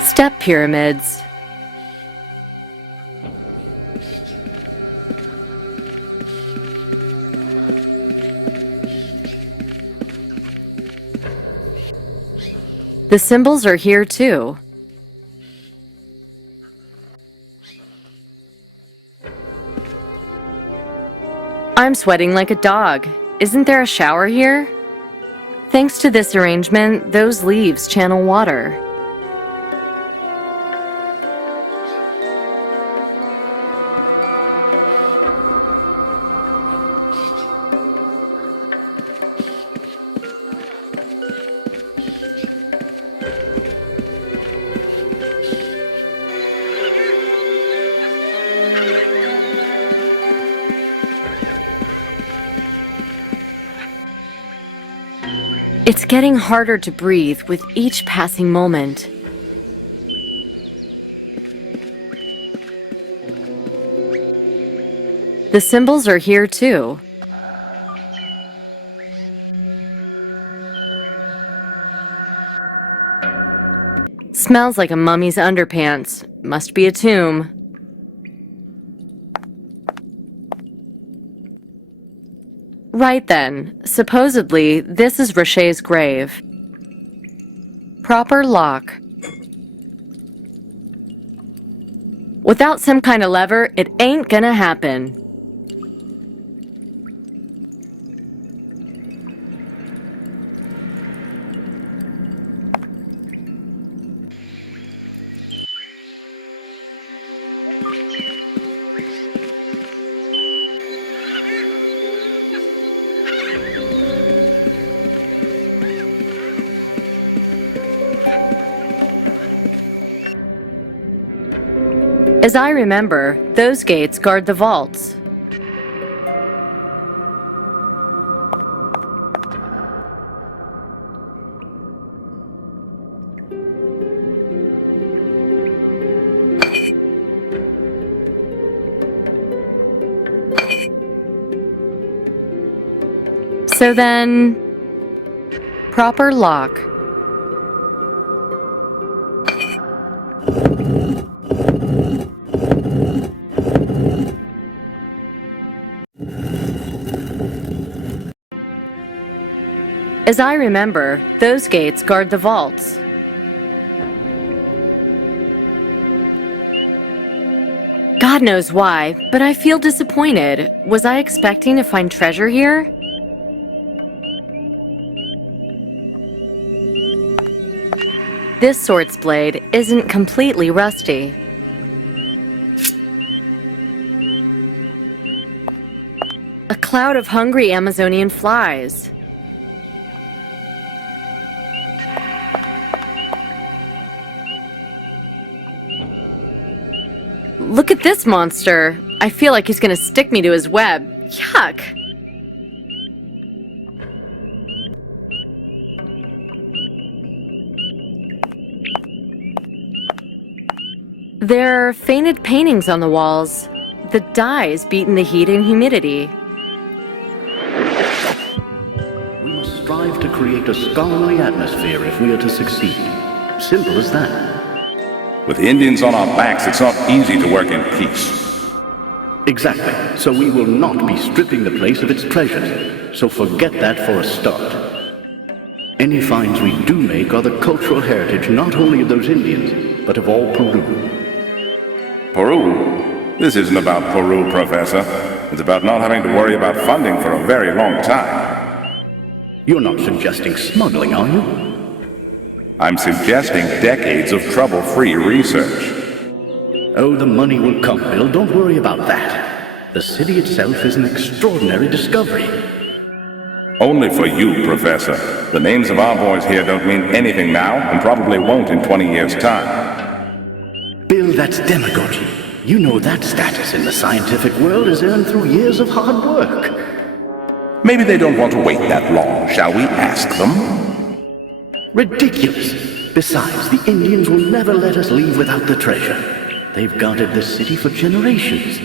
Step pyramids. The symbols are here too. I'm sweating like a dog. Isn't there a shower here? Thanks to this arrangement, those leaves channel water. It's getting harder to breathe with each passing moment. The symbols are here too. Smells like a mummy's underpants. Must be a tomb. Right then, supposedly, this is Roche's grave. Proper lock. Without some kind of lever, it ain't gonna happen. As I remember, those gates guard the vaults. So then, proper lock. As I remember, those gates guard the vaults. God knows why, but I feel disappointed. Was I expecting to find treasure here? This sword's blade isn't completely rusty. A cloud of hungry Amazonian flies. Look at this monster. I feel like he's gonna stick me to his web. Yuck! There are faded paintings on the walls. The dyes beat in the heat and humidity. We must strive to create a scholarly atmosphere if we are to succeed. Simple as that. With the Indians on our backs, it's not easy to work in peace. Exactly. So we will not be stripping the place of its treasures. So forget that for a start. Any finds we do make are the cultural heritage not only of those Indians, but of all Peru. Peru? This isn't about Peru, Professor. It's about not having to worry about funding for a very long time. You're not suggesting smuggling, are you? I'm suggesting decades of trouble-free research. Oh, the money will come, Bill. Don't worry about that. The city itself is an extraordinary discovery. Only for you, Professor. The names of our boys here don't mean anything now, and probably won't in 20 years' time. Bill, that's demagogy. You know that status in the scientific world is earned through years of hard work. Maybe they don't want to wait that long. Shall we ask them? Ridiculous. Besides, the Indians will never let us leave without the treasure. They've guarded this city for generations.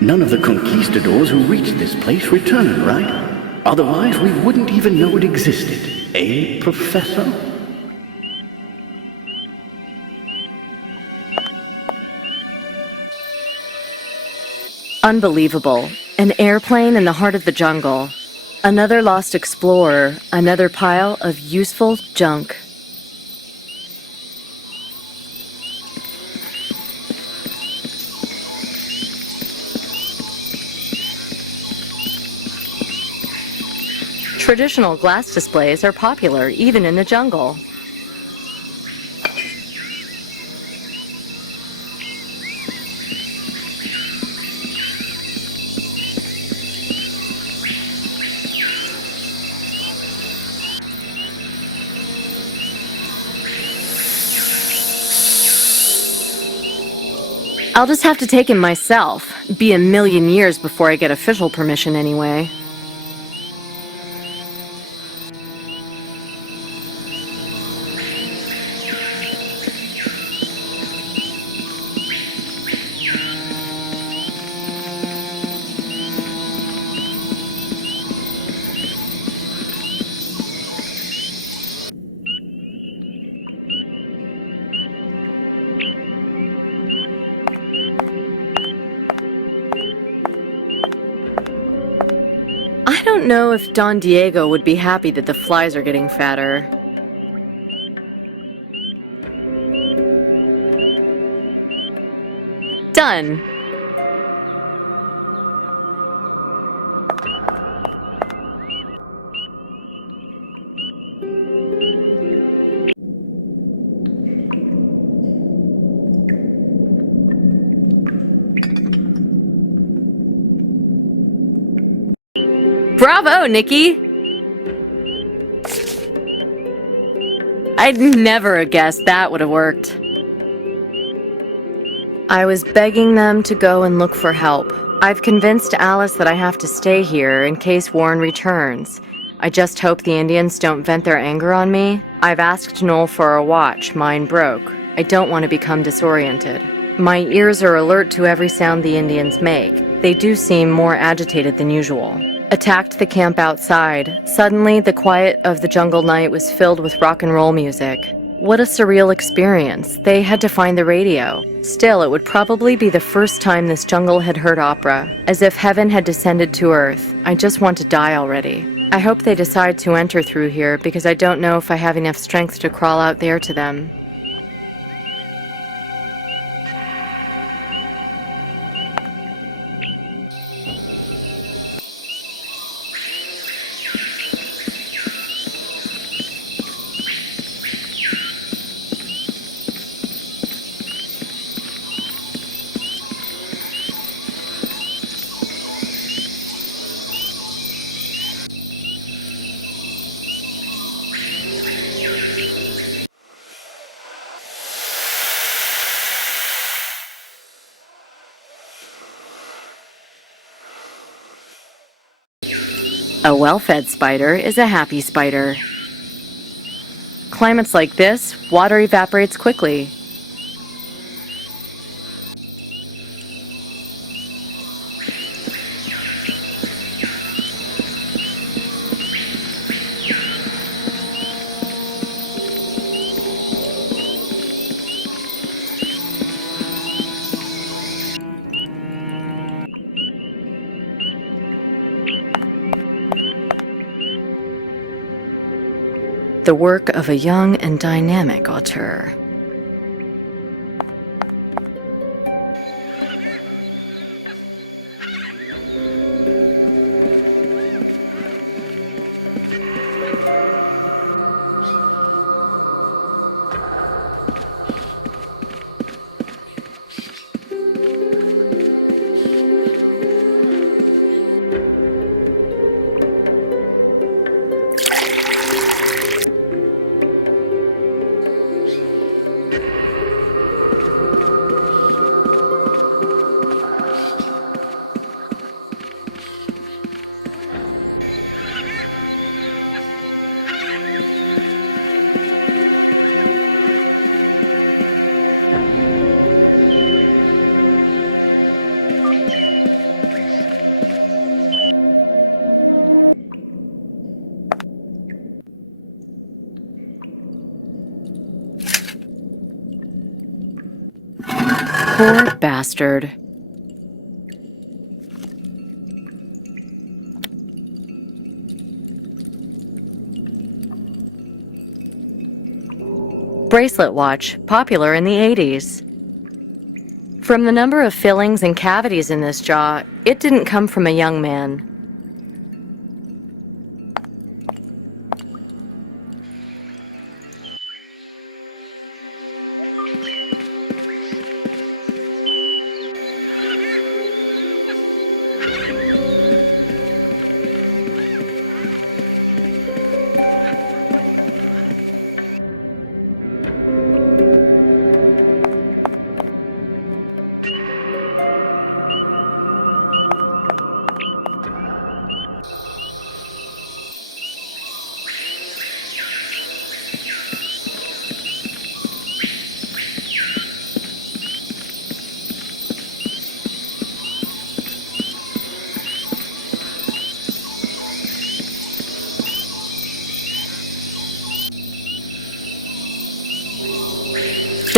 None of the conquistadors who reached this place returned, right? Otherwise, we wouldn't even know it existed. Eh, Professor? Unbelievable. An airplane in the heart of the jungle. Another lost explorer, another pile of useful junk. Traditional glass displays are popular even in the jungle. I'll just have to take him myself. Be a million years before I get official permission anyway. I don't know if Don Diego would be happy that the flies are getting fatter. Done. Bravo, Nikki! I'd never have guessed that would have worked. I was begging them to go and look for help. I've convinced Alice that I have to stay here in case Warren returns. I just hope the Indians don't vent their anger on me. I've asked Noel for a watch. Mine broke. I don't want to become disoriented. My ears are alert to every sound the Indians make. They do seem more agitated than usual. Attacked the camp outside. Suddenly, the quiet of the jungle night was filled with rock and roll music. What a surreal experience. They had to find the radio. Still, it would probably be the first time this jungle had heard opera, as if heaven had descended to earth. I just want to die already. I hope they decide to enter through here, because I don't know if I have enough strength to crawl out there to them. A well-fed spider is a happy spider. Climates like this, water evaporates quickly. The work of a young and dynamic auteur. Poor bastard. Bracelet watch, popular in the 80s. From the number of fillings and cavities in this jaw, it didn't come from a young man.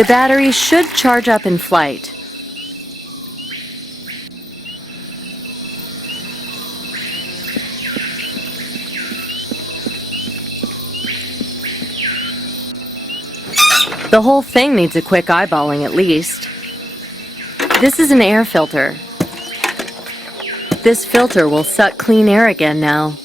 The battery should charge up in flight. The whole thing needs a quick eyeballing at least. This is an air filter. This filter will suck clean air again now.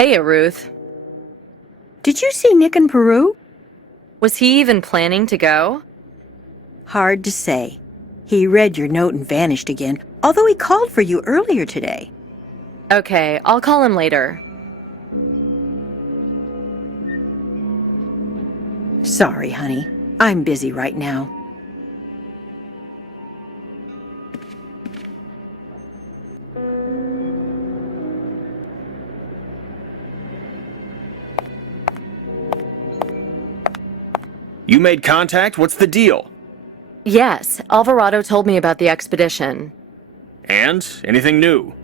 Hey, Ruth. Did you see Nick in Peru? Was he even planning to go? Hard to say. He read your note and vanished again, although he called for you earlier today. Okay, I'll call him later. Sorry, honey. I'm busy right now. You made contact? What's the deal? Yes, Alvarado told me about the expedition. And? Anything new?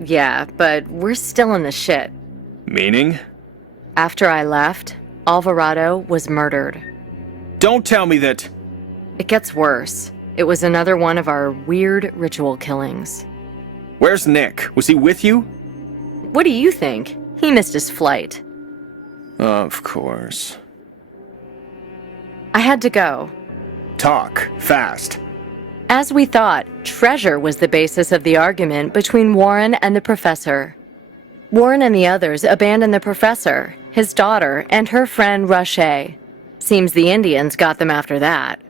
Yeah, but we're still in the shit. Meaning? After I left, Alvarado was murdered. Don't tell me that... It gets worse. It was another one of our weird ritual killings. Where's Nick? Was he with you? What do you think? He missed his flight. Of course. I had to go. Talk. Fast. As we thought, treasure was the basis of the argument between Warren and the professor. Warren and the others abandoned the professor, his daughter, and her friend Rache. Seems the Indians got them after that.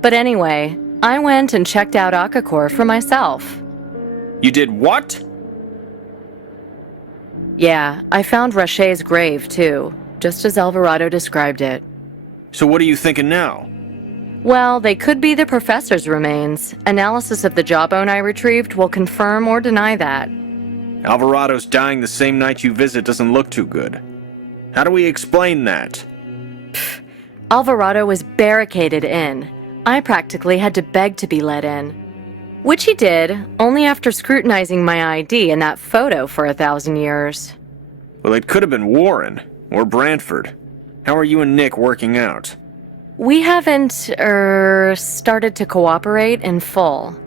But anyway, I went and checked out Akakor for myself. You did what? Yeah, I found Rache's grave too, just as Alvarado described it. So what are you thinking now? Well, they could be the professor's remains. Analysis of the jawbone I retrieved will confirm or deny that. Alvarado's dying the same night you visit doesn't look too good. How do we explain that? Alvarado was barricaded in. I practically had to beg to be let in. Which he did, only after scrutinizing my ID and that photo for 1,000 years. Well, it could have been Warren, or Brantford. How are you and Nick working out? We haven't, started to cooperate in full.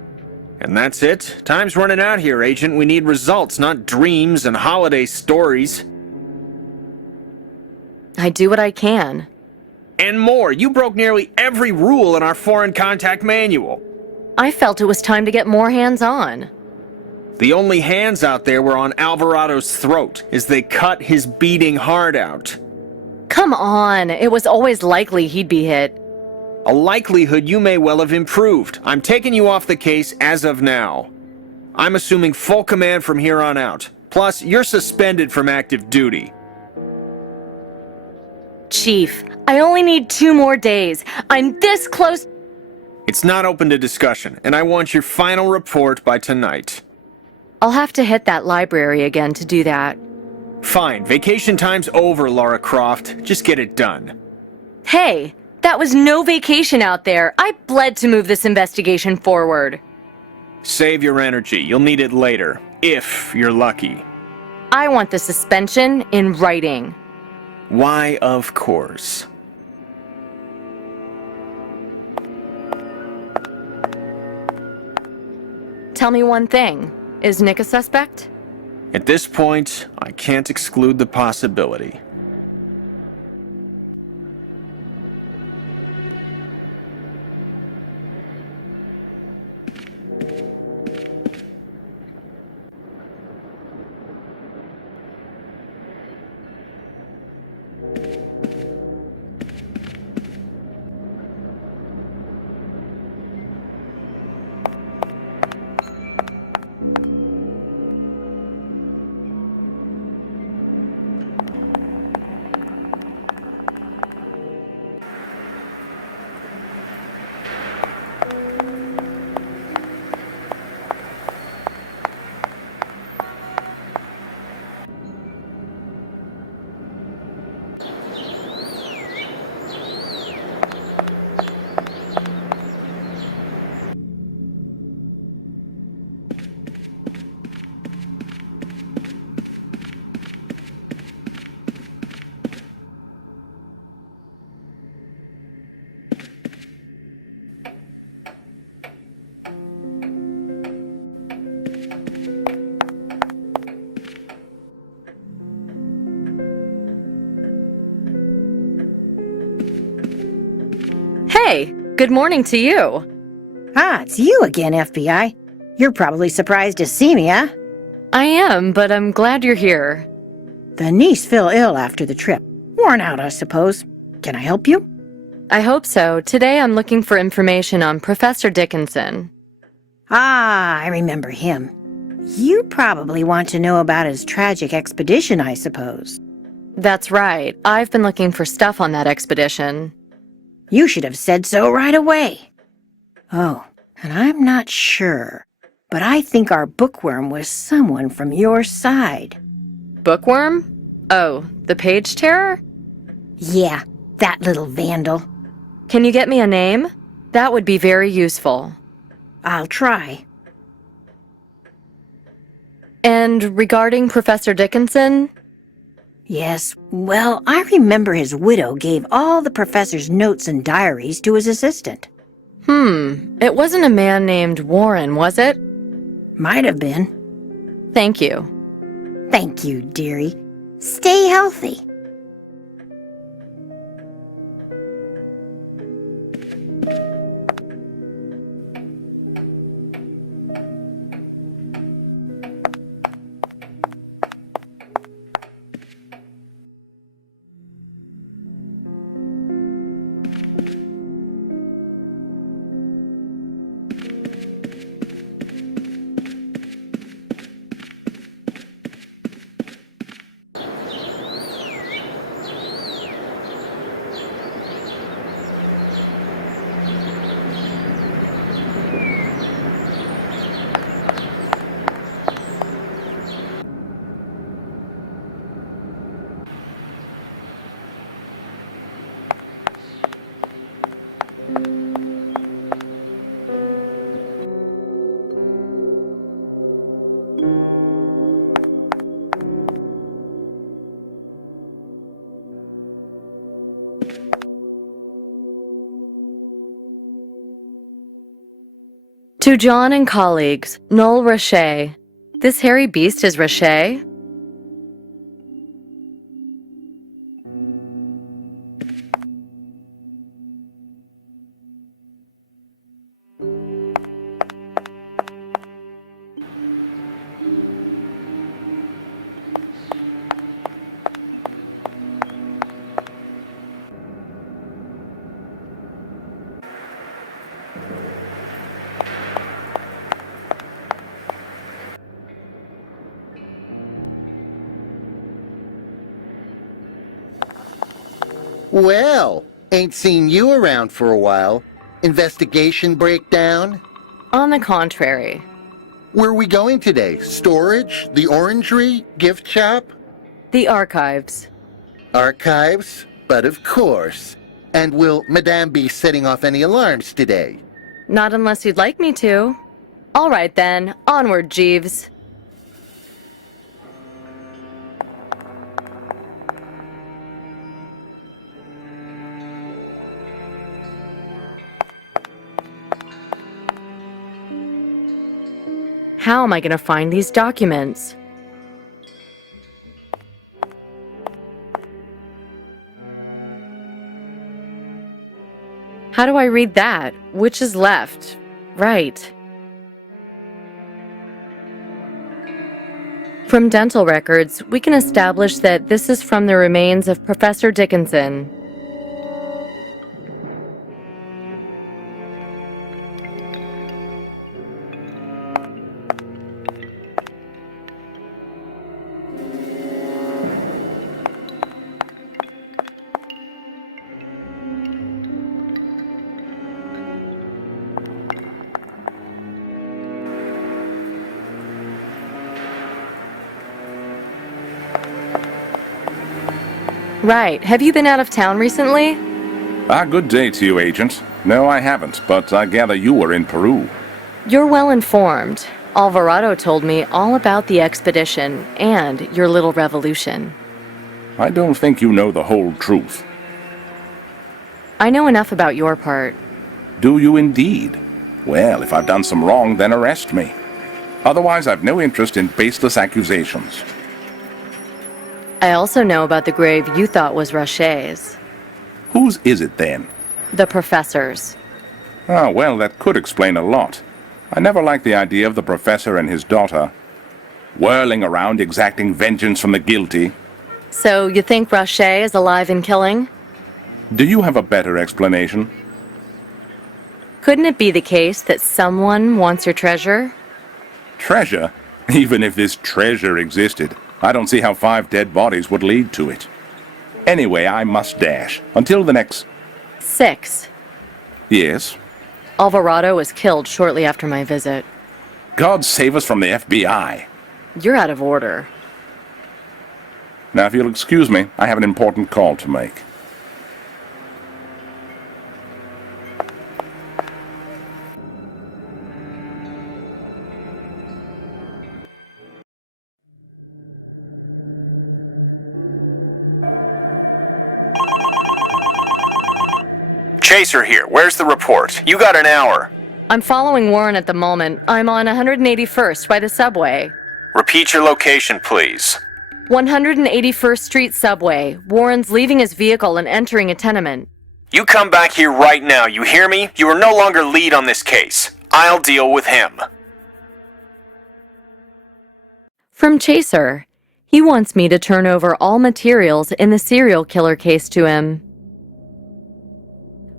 And that's it? Time's running out here, Agent. We need results, not dreams and holiday stories. I do what I can. And more, you broke nearly every rule in our foreign contact manual. I felt it was time to get more hands-on. The only hands out there were on Alvarado's throat as they cut his beating heart out. Come on, it was always likely he'd be hit. A likelihood you may well have improved. I'm taking you off the case as of now. I'm assuming full command from here on out. Plus, you're suspended from active duty. Chief, I only need 2 more days. I'm this close. It's not open to discussion, and I want your final report by tonight. I'll have to hit that library again to do that. Fine, vacation time's over, Lara Croft. Just get it done. Hey, that was no vacation out there. I bled to move this investigation forward. Save your energy. You'll need it later, if you're lucky. I want the suspension in writing. Why, of course. Tell me one thing. Is Nick a suspect? At this point, I can't exclude the possibility. Hey, good morning to you. Ah, it's you again, FBI. You're probably surprised to see me, huh? I am, but I'm glad you're here. The niece fell ill after the trip. Worn out, I suppose. Can I help you? I hope so. Today I'm looking for information on Professor Dickinson. Ah, I remember him. You probably want to know about his tragic expedition, I suppose. That's right. I've been looking for stuff on that expedition. You should have said so right away. Oh, and I'm not sure, but I think our bookworm was someone from your side. Bookworm? Oh, the page terror? Yeah, that little vandal. Can you get me a name? That would be very useful. I'll try. And regarding Professor Dickinson? Yes, well, I remember his widow gave all the professor's notes and diaries to his assistant. It wasn't a man named Warren, was it? Might have been. Thank you. Thank you, dearie. Stay healthy. To John and colleagues, Noel Roche. This hairy beast is Roche? Well, ain't seen you around for a while. Investigation breakdown? On the contrary. Where are we going today? Storage? The orangery? Gift shop? The archives. Archives? But of course. And will Madame be setting off any alarms today? Not unless you'd like me to. All right then, onward, Jeeves. How am I going to find these documents? How do I read that? Which is left? Right. From dental records, we can establish that this is from the remains of Professor Dickinson. Right. Have you been out of town recently? Good day to you, Agent. No, I haven't, but I gather you were in Peru. You're well informed. Alvarado told me all about the expedition and your little revolution. I don't think you know the whole truth. I know enough about your part. Do you indeed? Well, if I've done some wrong, then arrest me. Otherwise, I've no interest in baseless accusations. I also know about the grave you thought was Roche's. Whose is it then? The professor's. Ah, well, that could explain a lot. I never liked the idea of the professor and his daughter whirling around exacting vengeance from the guilty. So you think Roche is alive and killing? Do you have a better explanation? Couldn't it be the case that someone wants your treasure? Treasure? Even if this treasure existed, I don't see how 5 dead bodies would lead to it. Anyway, I must dash. Until the next... 6. Yes? Alvarado was killed shortly after my visit. God save us from the FBI. You're out of order. Now, if you'll excuse me, I have an important call to make. Chaser here. Where's the report? You got an hour. I'm following Warren at the moment. I'm on 181st by the subway. Repeat your location, please. 181st Street subway. Warren's leaving his vehicle and entering a tenement. You come back here right now, you hear me? You are no longer lead on this case. I'll deal with him. From Chaser. He wants me to turn over all materials in the serial killer case to him.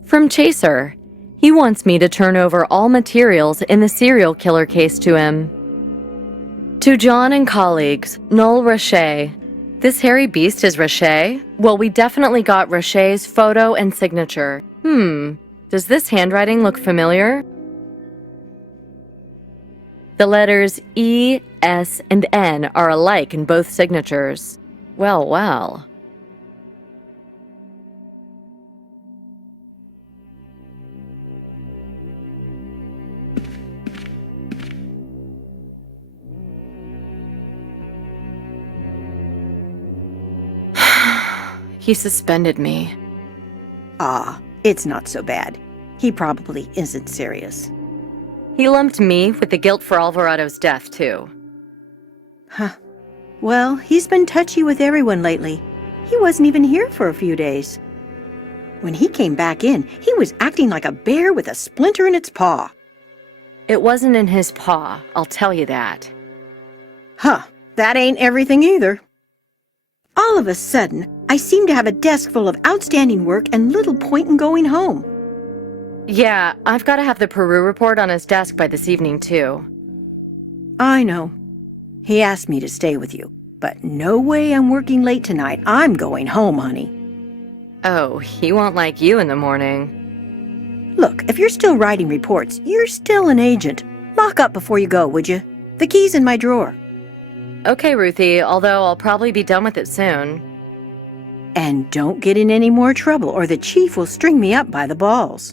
From Chaser. He wants me to turn over all materials in the serial killer case to him. To John and colleagues, Noel Roche. This hairy beast is Roche? Well, we definitely got Roche's photo and signature. Does this handwriting look familiar? The letters E, S, and N are alike in both signatures. Well, well. He suspended me. Ah, it's not so bad. He probably isn't serious. He lumped me with the guilt for Alvarado's death, too. Well, he's been touchy with everyone lately. He wasn't even here for a few days. When he came back in, he was acting like a bear with a splinter in its paw. It wasn't in his paw, I'll tell you that. That ain't everything either. All of a sudden, I seem to have a desk full of outstanding work and little point in going home. Yeah, I've got to have the Peru report on his desk by this evening, too. I know. He asked me to stay with you, but no way I'm working late tonight. I'm going home, honey. Oh, he won't like you in the morning. Look, if you're still writing reports, you're still an agent. Lock up before you go, would you? The key's in my drawer. Okay, Ruthie, although I'll probably be done with it soon. And don't get in any more trouble, or the chief will string me up by the balls.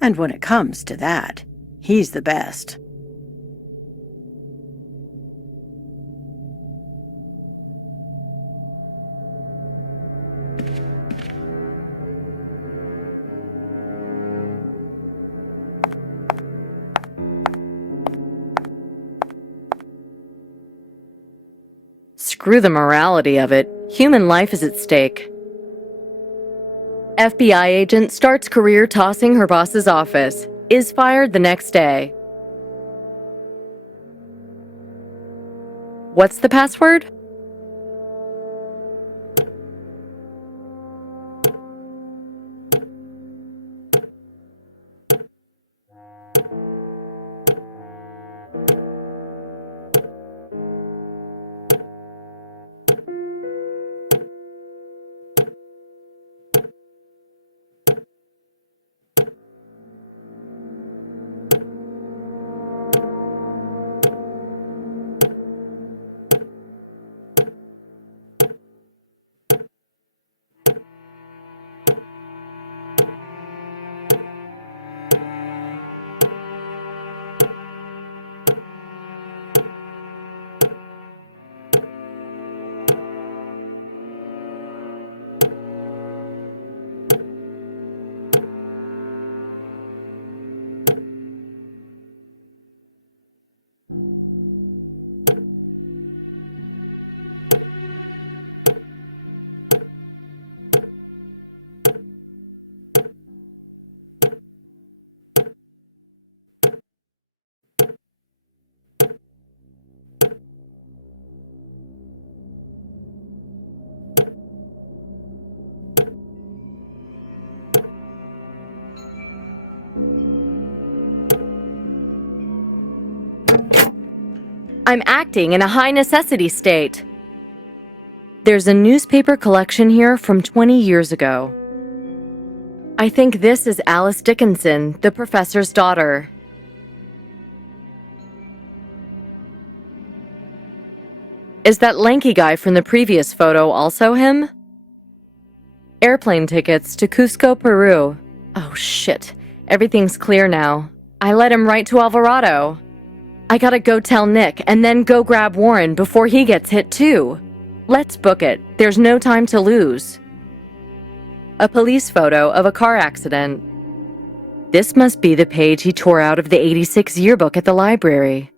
And when it comes to that, he's the best. Screw the morality of it. Human life is at stake. FBI agent starts career tossing her boss's office. Is fired the next day. What's the password? I'm acting in a high necessity state. There's a newspaper collection here from 20 years ago. I think this is Alice Dickinson, the professor's daughter. Is that lanky guy from the previous photo also him? Airplane tickets to Cusco, Peru. Oh shit, everything's clear now. I led him right to Alvarado. I gotta go tell Nick and then go grab Warren before he gets hit too. Let's book it. There's no time to lose. A police photo of a car accident. This must be the page he tore out of the '86 yearbook at the library.